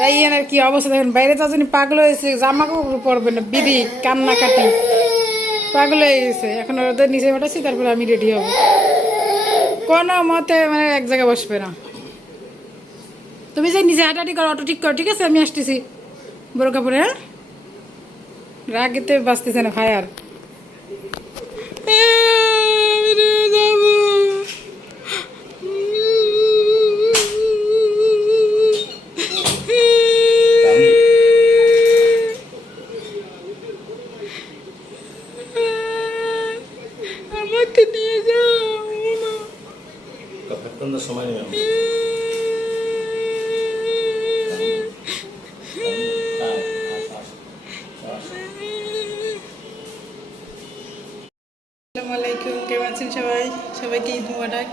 রাইয়ানের কি অবস্থা দেখেন, বাইরে চাচনি পাগল হয়েছে, জামা কাপড় পরবে না, বিড়ি কান্নাকাটি পাগল হয়ে গেছে। এখন ওদের নিচে ওঠাচ্ছি, তারপরে আমি রেডি হব। কোনো মতে মানে এক জায়গায় বসবে না। তুমি যে নিজে হাঁটাহাঁটি করো, অটো ঠিক করো, ঠিক আছে? আমি আসতেছি বড় কাপড়ে। হ্যাঁ, রাগেতে বাঁচতেছে না ভাই আর। আমাকে নিয়ে যাও সময় নেই। আসসালামু আলাইকুম, কেমন আছেন সবাই? সবাইকে ঈদ মুবারক।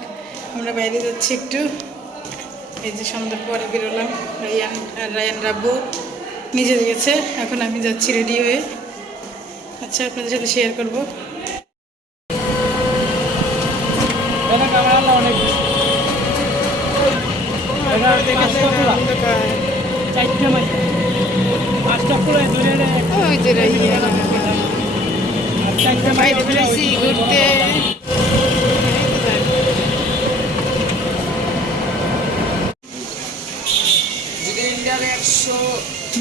আমরা বাইরে যাচ্ছি একটু, এই যে সন্ধ্যার পরে বেরোলাম। রায়ান রাব্বু নিজে গেছে, এখন আমি যাচ্ছি রেডি হয়ে। আচ্ছা, আপনাদের সাথে শেয়ার করবো। ওই যে রাইয়ান বাইরে বেরোইছি ঘুরতে।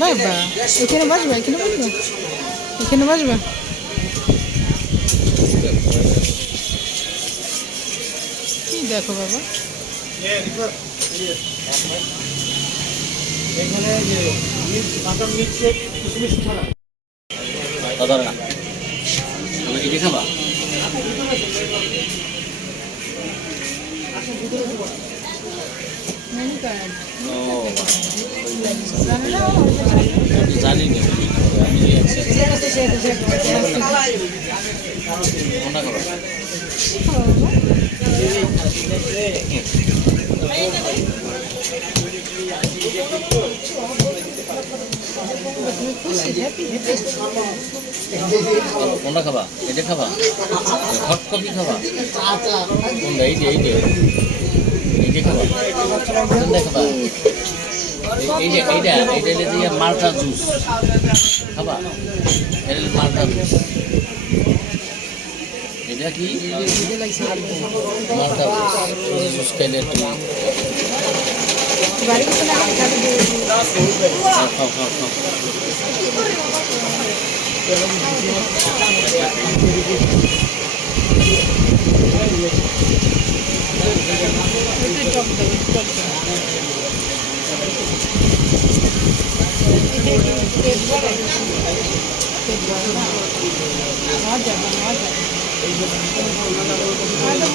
বাবা, এখানে বসবা, এখানে বসবা, এখানে বসবা। কি দেখো বাবা, জানি না কোনটা খাবা? এটা খাবা? হট কফি খাবা? কোনটা? এই যে এই যে এই যে খাবা? কোনটা খাবা? এইটা এইটা এইটা দিয়ে মালটা জুস খাবা? এটা মালটা জুস। এটা কি মালটা জুস খেলে তুমি খাও খাও খাও।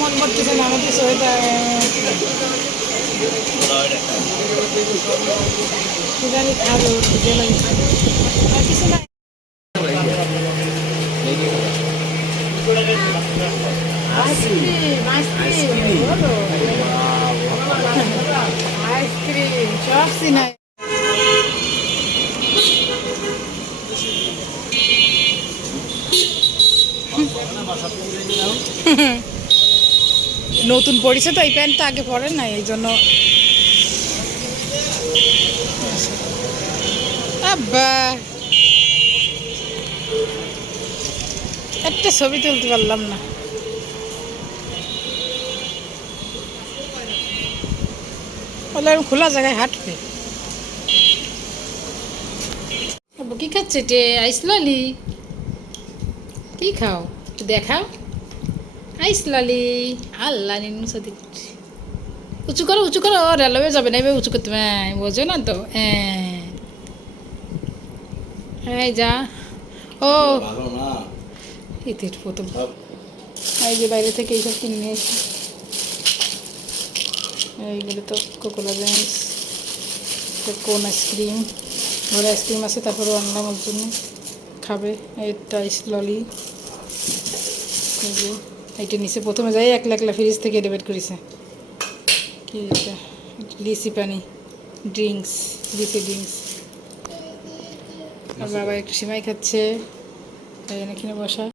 মন করতেছে না আমাদের সোয়েটার খাবে আর কিছু না। আইসক্রিম সব সিনাই। নতুন পড়েছে তো, এই প্যান্টটা আগে পরেন না, এই জন্য। আব্বা, একটা ছবি তুলতে পারলাম না। বলে আমি খোলা জায়গায় হাঁটবে। কি খাচ্ছে? টে আইস লালি কি খাও? দেখাও আইস লালি। আল্লাহ নিনু সাদি উঁচু করো, উঁচু করো, রেলওয়ে যাবে না, এবার উঁচু করতে বোঝো না তো। এই যা। ও ইতির প্রথম এই যে বাইরে থেকে এইসব কিনে নিয়ে এসে, এইগুলো তো কোকোলা জেন্স, কোন আইসক্রিম, ঘরে আইসক্রিম আছে, তারপরে আনলাম ওর জন্য খাবে। এটা আইস ললি, এই যে এইটা নিচে প্রথমে যাই একলা একলা ফ্রিজ থেকে ডেবিট করেছে। কি এটা? লিচি পানি ড্রিঙ্কস, লিচি ড্রিঙ্কস। আর বাবা একটু সিমাই খাচ্ছে, তাই জন্য কিনে বসা।